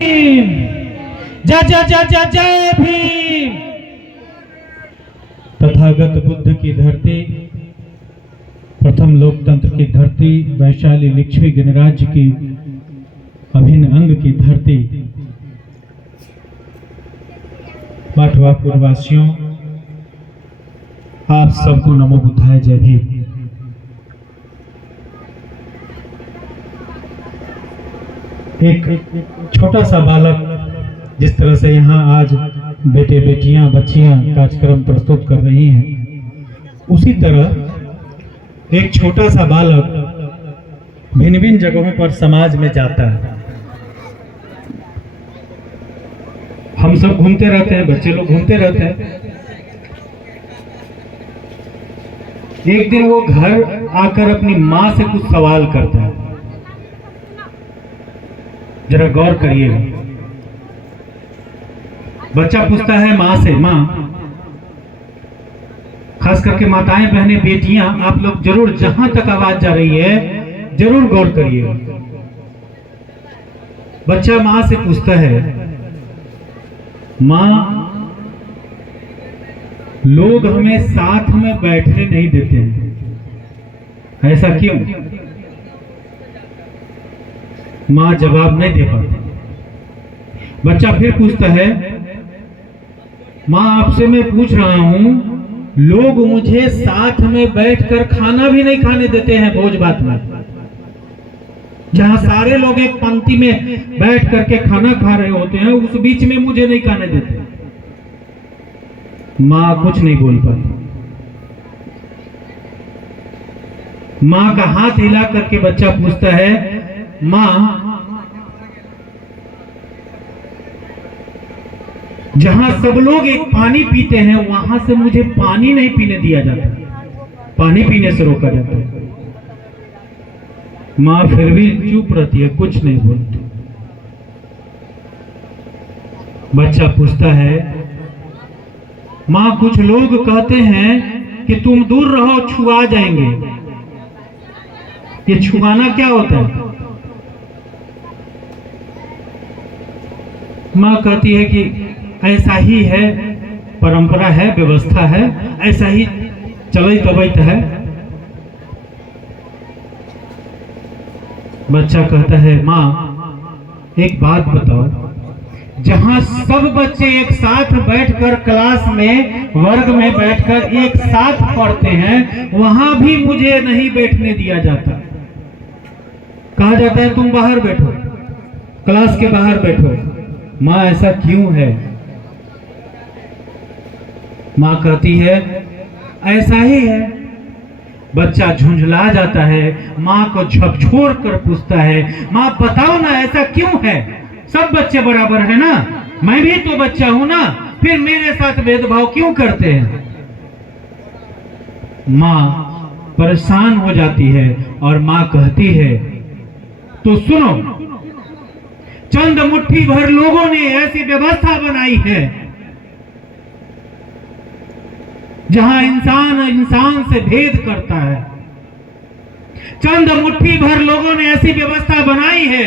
जय जय जय जय जय भीम। तथागत बुद्ध की धरती, प्रथम लोकतंत्र की धरती, वैशाली लिच्छवी गणराज्य की अभिन्न अंग की धरती, बाटवापुर वासियों, आप सबको नमो बुद्धाय, जय भीम। एक छोटा सा बालक जिस तरह से यहाँ आज बेटे बेटियां बच्चियां कार्यक्रम प्रस्तुत कर रही हैं, उसी तरह एक छोटा सा बालक भिन्न भिन्न जगहों पर समाज में जाता है। हम सब घूमते रहते हैं, बच्चे लोग घूमते रहते हैं। एक दिन वो घर आकर अपनी माँ से कुछ सवाल करता है, जरा गौर करिएगा। बच्चा पूछता है माँ से, माँ, खास करके माताएं बहनें बेटियां, आप लोग जरूर जहां तक आवाज जा रही है जरूर गौर करिएगा। बच्चा माँ से पूछता है, माँ, लोग हमें साथ में बैठने नहीं देते हैं, ऐसा क्यों? माँ जवाब नहीं दे पाती। बच्चा फिर पूछता है, माँ, आपसे मैं पूछ रहा हूं, लोग मुझे साथ में बैठकर खाना भी नहीं खाने देते हैं भोज भात में, जहां सारे लोग एक पंक्ति में बैठ करके खाना खा रहे होते हैं, उस बीच में मुझे नहीं खाने देते। माँ कुछ नहीं बोल पाती। माँ का हाथ हिला करके बच्चा पूछता है, माँ, जहां सब लोग एक पानी पीते हैं वहां से मुझे पानी नहीं पीने दिया जाता, पानी पीने से रोका जाता है। माँ फिर भी चुप रहती है, कुछ नहीं बोलती। बच्चा पूछता है, माँ, कुछ लोग कहते हैं कि तुम दूर रहो, छुआ जाएंगे। ये छुआना क्या होता है? माँ कहती है कि ऐसा ही है, परंपरा है, व्यवस्था है, ऐसा ही चलत अबैत है। बच्चा कहता है, माँ, एक बात बताओ, जहां सब बच्चे एक साथ बैठकर क्लास में, वर्ग में बैठकर एक साथ पढ़ते हैं, वहां भी मुझे नहीं बैठने दिया जाता। कहा जाता है तुम बाहर बैठो, क्लास के बाहर बैठो। माँ, ऐसा क्यों है? माँ कहती है, ऐसा ही है। बच्चा झुंझला जाता है, माँ को झकझोर कर पूछता है, माँ बताओ ना, ऐसा क्यों है? सब बच्चे बराबर है ना, मैं भी तो बच्चा हूं ना, फिर मेरे साथ भेदभाव क्यों करते हैं? माँ परेशान हो जाती है और माँ कहती है, तो सुनो, चंद मुट्ठी भर लोगों ने ऐसी व्यवस्था बनाई है जहां इंसान इंसान से भेद करता है। चंद मुट्ठी भर लोगों ने ऐसी व्यवस्था बनाई है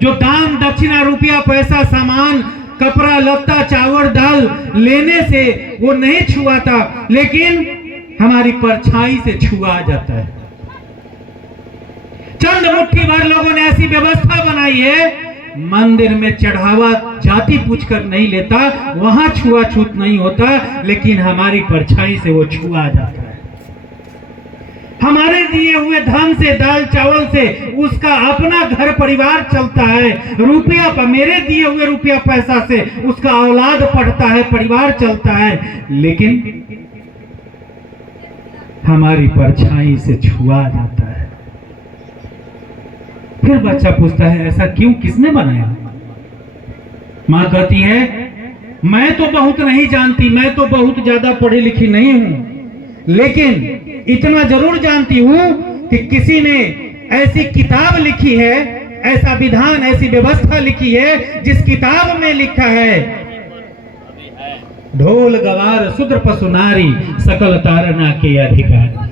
जो दान दक्षिणा, रुपया, पैसा, सामान, कपड़ा लत्ता, चावल दाल लेने से वो नहीं छुआता, लेकिन हमारी परछाई से छुआ जाता है। चंद मुट्ठी भर लोगों ने ऐसी व्यवस्था बनाई है, मंदिर में चढ़ावा जाति पूछकर नहीं लेता, वहां छुआछूत नहीं होता, लेकिन हमारी परछाई से वो छुआ जाता है। हमारे दिए हुए धन से, दाल चावल से उसका अपना घर परिवार चलता है, रुपया पर, मेरे दिए हुए रुपया पैसा से उसका औलाद पढ़ता है, परिवार चलता है, लेकिन हमारी परछाई से छुआ जाता है। फिर बच्चा पूछता है, ऐसा क्यों, किसने बनाया? माँ कहती है, मैं तो बहुत नहीं जानती, मैं तो बहुत ज्यादा पढ़ी लिखी नहीं हूं, लेकिन इतना जरूर जानती हूं कि किसी ने ऐसी किताब लिखी है, ऐसा विधान, ऐसी व्यवस्था लिखी है, जिस किताब में लिखा है, ढोल गवार शूद्र पशु नारी सकल तारना के अधिकार।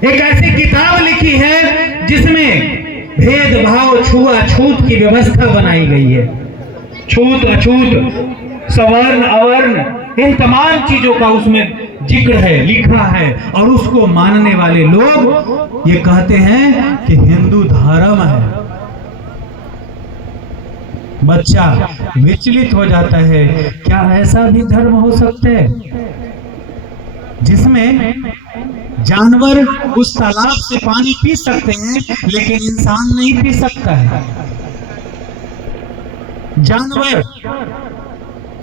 एक ऐसी किताब लिखी है जिसमें भेदभाव, छुआछूत की व्यवस्था बनाई गई है। छूत अछूत, सवर्ण अवर्ण, इन तमाम चीजों का उसमें जिक्र है, लिखा है। और उसको मानने वाले लोग ये कहते हैं कि हिंदू धर्म है। बच्चा विचलित हो जाता है, क्या ऐसा भी धर्म हो सकता है जिसमें जानवर उस तालाब से पानी पी सकते हैं लेकिन इंसान नहीं पी सकता है? जानवर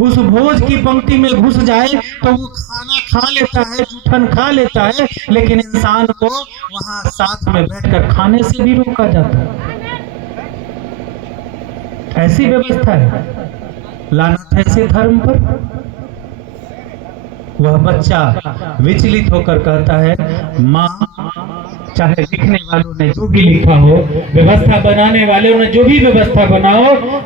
उस भोज की पंक्ति में घुस जाए तो वो खाना खा लेता है, जूठन खा लेता है, लेकिन इंसान को वहां साथ में बैठकर खाने से भी रोका जाता है। ऐसी व्यवस्था है। लानत है ऐसे धर्म पर। वह बच्चा विचलित होकर कहता है, माँ, चाहे लिखने वालों ने जो भी लिखा हो, व्यवस्था बनाने वालों ने जो भी व्यवस्था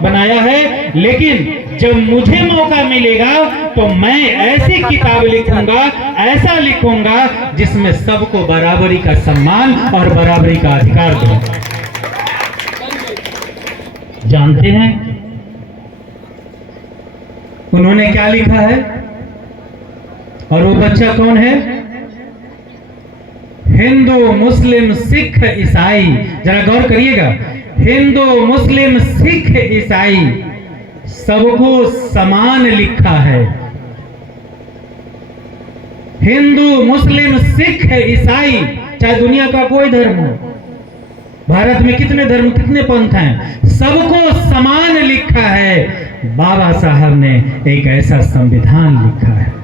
बनाया है, लेकिन जब मुझे मौका मिलेगा तो मैं ऐसी किताब लिखूंगा, ऐसा लिखूंगा जिसमें सबको बराबरी का सम्मान और बराबरी का अधिकार दूं। जानते हैं उन्होंने क्या लिखा है? और वो बच्चा कौन है? हिंदू, मुस्लिम, सिख, ईसाई। जरा गौर करिएगा, हिंदू, मुस्लिम, सिख, ईसाई सबको समान लिखा है। हिंदू, मुस्लिम, सिख, ईसाई, चाहे दुनिया का कोई धर्म हो, भारत में कितने धर्म, कितने पंथ हैं, सबको समान लिखा है। बाबा साहब ने एक ऐसा संविधान लिखा है।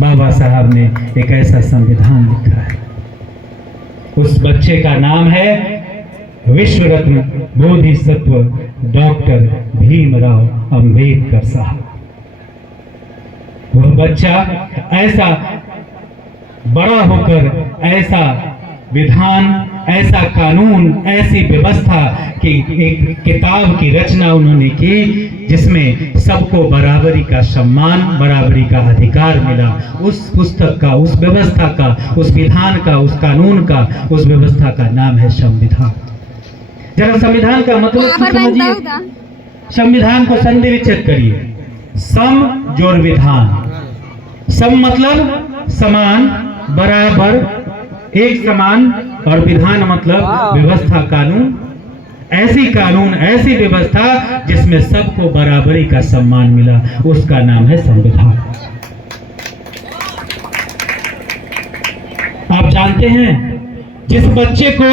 बाबा साहब ने एक ऐसा संविधान लिखा है। उस बच्चे का नाम है विश्व रत्न बोधिसत्व डॉक्टर भीमराव अंबेडकर साहब। वह बच्चा ऐसा बड़ा होकर ऐसा विधान, ऐसा कानून, ऐसी व्यवस्था की एक किताब की रचना उन्होंने की जिसमें सबको बराबरी का सम्मान, बराबरी का अधिकार मिला। उस पुस्तक का, उस व्यवस्था का, उस विधान का, उस कानून का, उस व्यवस्था का नाम है संविधान। जरा संविधान का मतलब समझिए। संविधान को संधि विच्छेद करिए। सम जोड़ विधान। सम मतलब समान, बराबर, एक समान, और विधान मतलब व्यवस्था, कानून। ऐसी कानून, ऐसी व्यवस्था जिसमें सबको बराबरी का सम्मान मिला, उसका नाम है संविधान। आप जानते हैं, जिस बच्चे को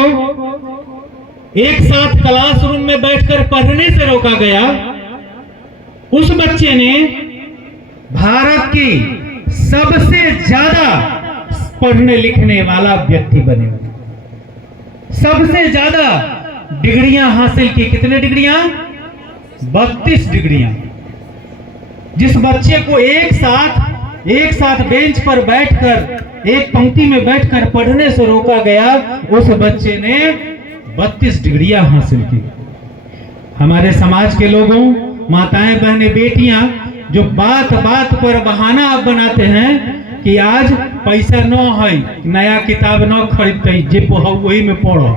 एक साथ क्लासरूम में बैठकर पढ़ने से रोका गया, उस बच्चे ने भारत की सबसे ज्यादा पढ़ने लिखने वाला व्यक्ति बने। सबसे ज्यादा डिग्रियां हासिल की। कितने डिग्रियां? 32 डिग्रियां। जिस बच्चे को एक साथ बेंच पर बैठकर, एक पंक्ति में बैठकर पढ़ने से रोका गया, उस बच्चे ने 32 डिग्रियां हासिल की। हमारे समाज के लोगों, माताएं, बहनें, बेटियां जो बात बात पर बहाना अब बनाते हैं कि आज पैसा न है, नया किताब न खरीदते, जे वही में पढ़ो,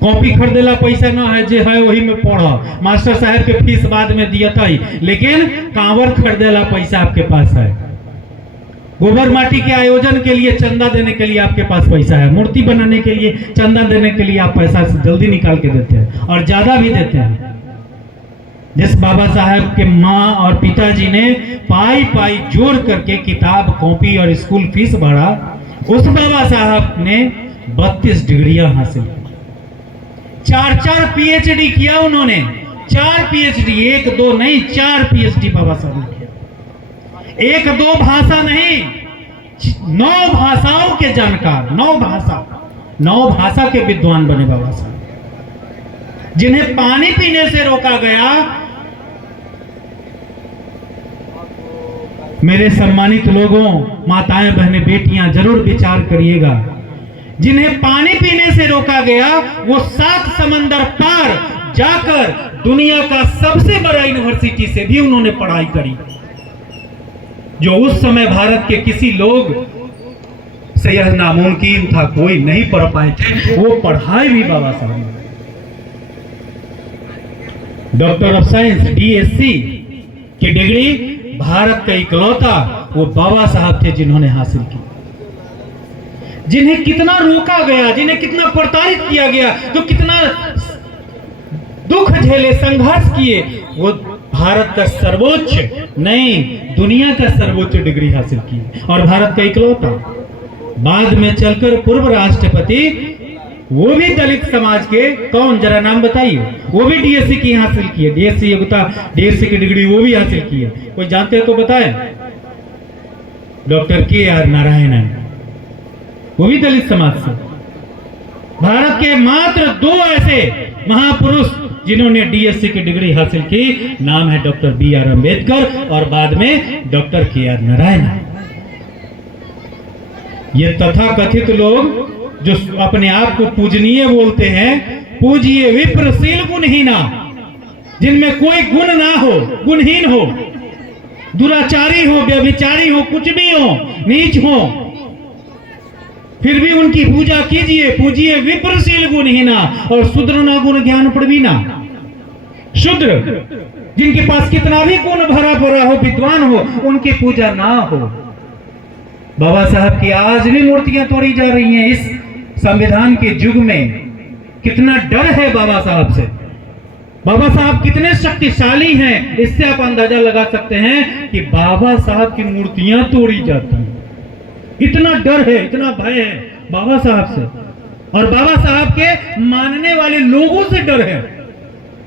कॉपी खरीदेला पैसा न है, जे है वही में पढ़ो, मास्टर साहब के फीस बाद में दियता, लेकिन कांवर खरीदेला पैसा आपके पास है, गोबर माटी के आयोजन के लिए चंदा देने के लिए आपके पास पैसा है, मूर्ति बनाने के लिए चंदा देने के लिए आप पैसा जल्दी निकाल के देते हैं और ज्यादा भी देते हैं। जिस बाबा साहब के माँ और पिताजी ने पाई पाई जोड़ करके किताब, कॉपी और स्कूल फीस भरा, उस बाबा साहब ने 32 डिग्रियां हासिल की। 4 पीएचडी किया उन्होंने। 4 पीएचडी, 1-2 नहीं, 4 पीएचडी बाबा साहब ने किया। 1-2 भाषा नहीं, 9 भाषाओं के जानकार, 9 भाषा के विद्वान बने बाबा साहब। जिन्हें पानी पीने से रोका गया, मेरे सम्मानित लोगों, माताएं, बहनें, बेटियां, जरूर विचार करिएगा। जिन्हें पानी पीने से रोका गया, वो 7 समंदर पार जाकर दुनिया का सबसे बड़ा यूनिवर्सिटी से भी उन्होंने पढ़ाई करी, जो उस समय भारत के किसी लोग से यह नामुमकिन था, कोई नहीं पढ़ पाए थे। वो पढ़ाई भी बाबा साहब ने। डॉक्टर ऑफ साइंस डीएससी की डिग्री भारत का इकलौता वो बाबा साहब थे जिन्होंने हासिल की। जिन्हें कितना रोका गया, जिन्हें कितना प्रताड़ित किया गया, जो कितना दुख झेले, संघर्ष किए, वो भारत का सर्वोच्च नहीं दुनिया का सर्वोच्च डिग्री हासिल की और भारत का इकलौता। बाद में चलकर पूर्व राष्ट्रपति वो भी दलित समाज के, कौन जरा नाम बताइए, वो भी डीएससी की हासिल की है, डीएससी योग्यता, डीएससी की डिग्री वो भी हासिल की है। कोई जानते हैं तो बताएं। Doctor KR. नारायणन, वो भी दलित समाज से। भारत के मात्र 2 ऐसे महापुरुष जिन्होंने डीएससी की डिग्री हासिल की, नाम है डॉक्टर बी.आर. अम्बेडकर और बाद में डॉक्टर के.आर. नारायणन। ये तथाकथित लोग जो अपने आप को पूजनीय बोलते हैं, पूजिए विप्रशील गुणहीना, जिनमें कोई गुण ना हो, गुणहीन हो, दुराचारी हो, व्यभिचारी हो, कुछ भी हो, नीच हो, फिर भी उनकी पूजा कीजिए। पूजिए विप्रशील गुणहीना और शूद्र न गुण ज्ञान प्रवीणा। शूद्र जिनके पास कितना भी गुण भरा भरा हो, विद्वान हो, उनकी पूजा ना हो। बाबा साहब की आज भी मूर्तियां तोड़ी जा रही हैं इस संविधान के युग में। कितना डर है बाबा साहब से, बाबा साहब कितने शक्तिशाली हैं, इससे आप अंदाजा लगा सकते हैं कि बाबा साहब की मूर्तियां तोड़ी जाती हैं। इतना डर है, इतना भय है बाबा साहब से, और बाबा साहब के मानने वाले लोगों से डर है,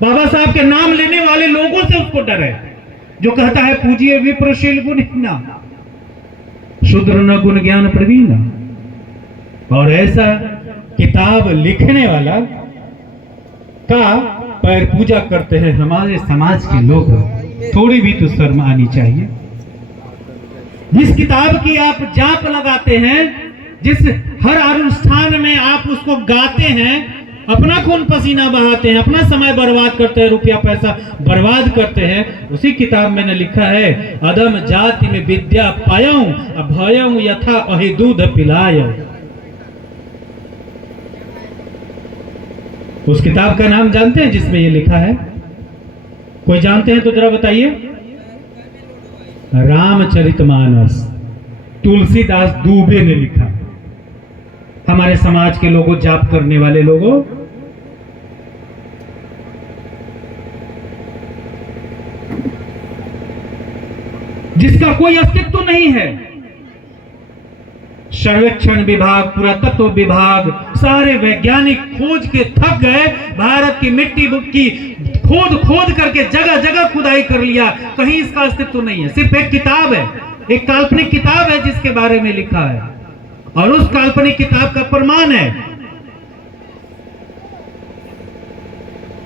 बाबा साहब के नाम लेने वाले लोगों से उसको डर है, जो कहता है पूजिए विप्रशील गुणहीना, शूद्र न गुण ज्ञान प्रवीणा। और ऐसा किताब लिखने वाला का पैर पूजा करते हैं हमारे समाज के लोग। थोड़ी भी तो शर्म आनी चाहिए। जिस किताब की आप जाप लगाते हैं, जिस हर अनुष्ठान में आप उसको गाते हैं, अपना खून पसीना बहाते हैं, अपना समय बर्बाद करते हैं, रुपया पैसा बर्बाद करते हैं, उसी किताब में ने लिखा है अदम जाति में विद्या पायऊं अभयऊं यथा अहि दूध पिलायऊं। उस किताब का नाम जानते हैं जिसमें ये लिखा है? कोई जानते हैं तो जरा बताइए। रामचरितमानस, तुलसीदास दुबे ने लिखा। हमारे समाज के लोगों, जाप करने वाले लोगों, जिसका कोई अस्तित्व नहीं है। सर्वेक्षण विभाग, पुरातत्व विभाग, सारे वैज्ञानिक खोज के थक गए। भारत की मिट्टी की खोद खोद करके जगह जगह खुदाई कर लिया, कहीं इसका अस्तित्व नहीं है। सिर्फ एक किताब है, एक काल्पनिक किताब है जिसके बारे में लिखा है, और उस काल्पनिक किताब का प्रमाण है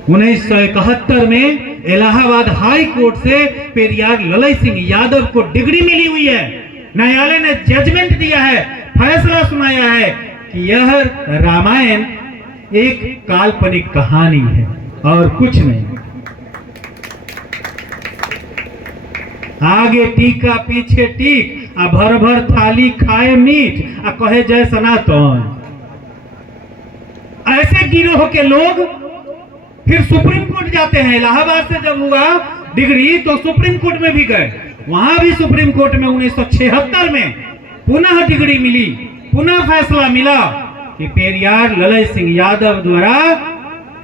1971 में इलाहाबाद हाई कोर्ट से पेरियार ललई सिंह यादव को डिग्री मिली हुई है। न्यायालय ने जजमेंट दिया है, फैसला सुनाया है कि यह रामायण एक काल्पनिक कहानी है और कुछ नहीं। आगे टीका पीछे टीक, आ भर भर थाली खाए मीठ, आ कहे जय सनातन। ऐसे गिरोह के लोग फिर सुप्रीम कोर्ट जाते हैं। इलाहाबाद से जब हुआ डिग्री तो सुप्रीम कोर्ट में भी गए। वहां भी सुप्रीम कोर्ट में 1976 में पुनः डिग्री मिली, पुनः फैसला मिला कि पेरियार ललई सिंह यादव द्वारा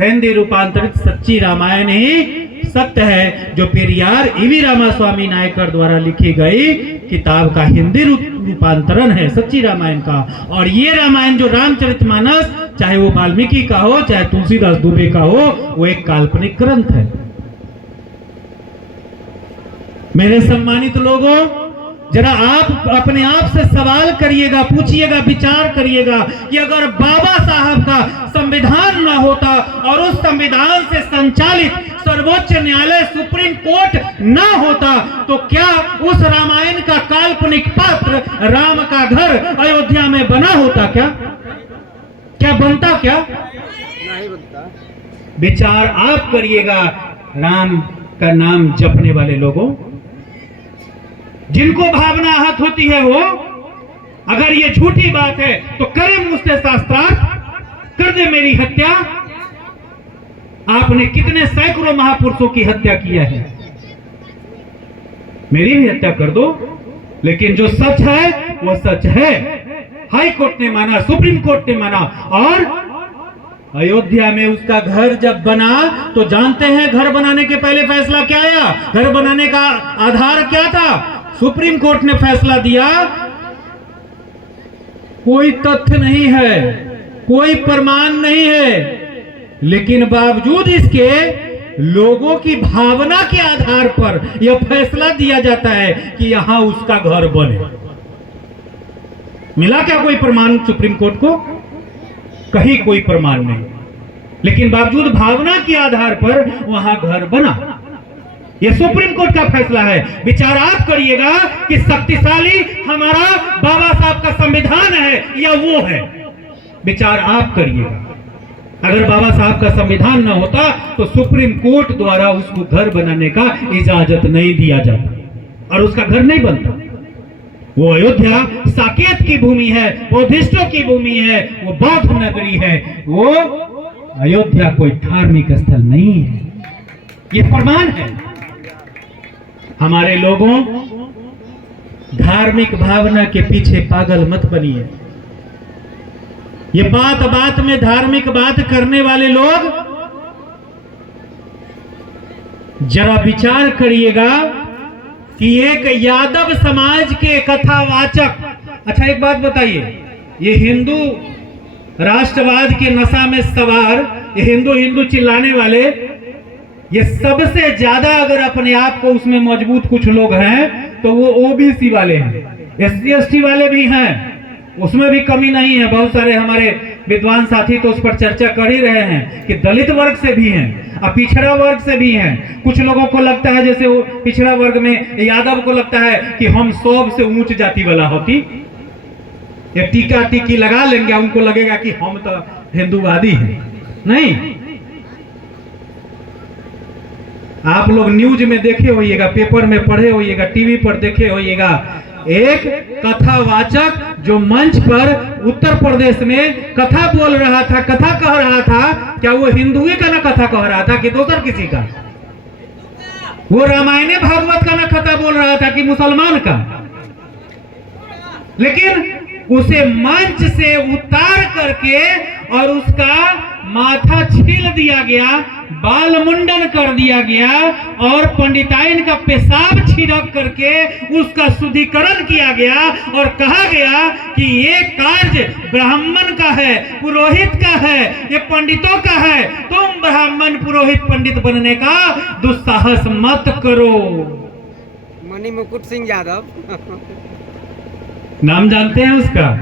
हिंदी रूपांतरित सच्ची रामायण ही सत्य है, जो पेरियार ईवी रामास्वामी नायकर द्वारा लिखी गई किताब का हिंदी रूपांतरण है सच्ची रामायण का। और ये रामायण जो रामचरितमानस, चाहे वो वाल्मीकि का हो, चाहे तुलसीदास दुबे का हो, वो एक काल्पनिक ग्रंथ है। मेरे सम्मानित लोगों, जरा आप अपने आप से सवाल करिएगा, पूछिएगा, विचार करिएगा कि अगर बाबा साहब का संविधान न होता और उस संविधान से संचालित सर्वोच्च न्यायालय सुप्रीम कोर्ट न होता, तो क्या उस रामायण का काल्पनिक पात्र राम का घर अयोध्या में बना होता? क्या बनता? क्या नहीं बनता। विचार आप करिएगा। राम का नाम जपने वाले लोगों, जिनको भावना आहत होती है, वो अगर ये झूठी बात है तो करे मुझसे शास्त्रार्थ, कर दे मेरी हत्या। आपने कितने सैकड़ों महापुरुषों की हत्या किया है, मेरी भी हत्या कर दो, लेकिन जो सच है वो सच है। हाई कोर्ट ने माना, सुप्रीम कोर्ट ने माना, और अयोध्या में उसका घर जब बना तो जानते हैं घर बनाने के पहले फैसला क्या आया, घर बनाने का आधार क्या था? सुप्रीम कोर्ट ने फैसला दिया, कोई तथ्य नहीं है, कोई प्रमाण नहीं है, लेकिन बावजूद इसके लोगों की भावना के आधार पर यह फैसला दिया जाता है कि यहां उसका घर बने। मिला क्या कोई प्रमाण सुप्रीम कोर्ट को? कहीं कोई प्रमाण नहीं, लेकिन बावजूद भावना के आधार पर वहां घर बना। यह सुप्रीम कोर्ट का फैसला है। विचार आप करिएगा कि शक्तिशाली हमारा बाबा साहब का संविधान है या वो है? विचार आप करिएगा। अगर बाबा साहब का संविधान न होता तो सुप्रीम कोर्ट द्वारा उसको घर बनाने का इजाजत नहीं दिया जाता और उसका घर नहीं बनता। वो अयोध्या साकेत की भूमि है, बौद्धिस्टों की भूमि है, वो बौद्ध नगरी है, वो अयोध्या कोई धार्मिक स्थल नहीं है। ये प्रमाण है। हमारे लोगों, धार्मिक भावना के पीछे पागल मत बनिए। ये बात बात में धार्मिक बात करने वाले लोग जरा विचार करिएगा कि एक यादव समाज के कथावाचक, अच्छा एक बात बताइए, ये हिंदू राष्ट्रवाद के नशा में सवार, ये हिंदू हिंदू चिल्लाने वाले, ये सबसे ज्यादा अगर अपने आप को उसमें मजबूत कुछ लोग हैं तो वो ओबीसी वाले हैं, SC ST वाले भी हैं, उसमें भी कमी नहीं है। बहुत सारे हमारे विद्वान साथी तो उस पर चर्चा कर ही रहे हैं कि दलित वर्ग से भी हैं और पिछड़ा वर्ग से भी हैं। कुछ लोगों को लगता है, जैसे वो पिछड़ा वर्ग में यादव को लगता है कि हम सबसे ऊंच जाति वाला होती, ये टीका टीकी लगा लेंगे, उनको लगेगा कि हम तो हिंदूवादी हैं। नहीं, आप लोग न्यूज में देखे होइएगा, पेपर में पढ़े होइएगा, टीवी पर देखे होइएगा, एक कथावाचक जो मंच पर उत्तर प्रदेश में कथा बोल रहा था, कथा कह रहा था, क्या वो हिंदू का ना कथा कह रहा था कि दूसर किसी का? वो रामायण भागवत का ना कथा बोल रहा था कि मुसलमान का? लेकिन उसे मंच से उतार करके और उसका माथा छील दिया गया, बाल मुंडन कर दिया गया और पंडिताइन का पेशाब छिड़क करके उसका शुद्धिकरण किया गया और कहा गया कि ये कार्य ब्राह्मण का है, पुरोहित का है, ये पंडितों का है, तुम ब्राह्मण पुरोहित पंडित बनने का दुस्साहस मत करो। मणि मुकुट सिंह यादव नाम जानते हैं उसका?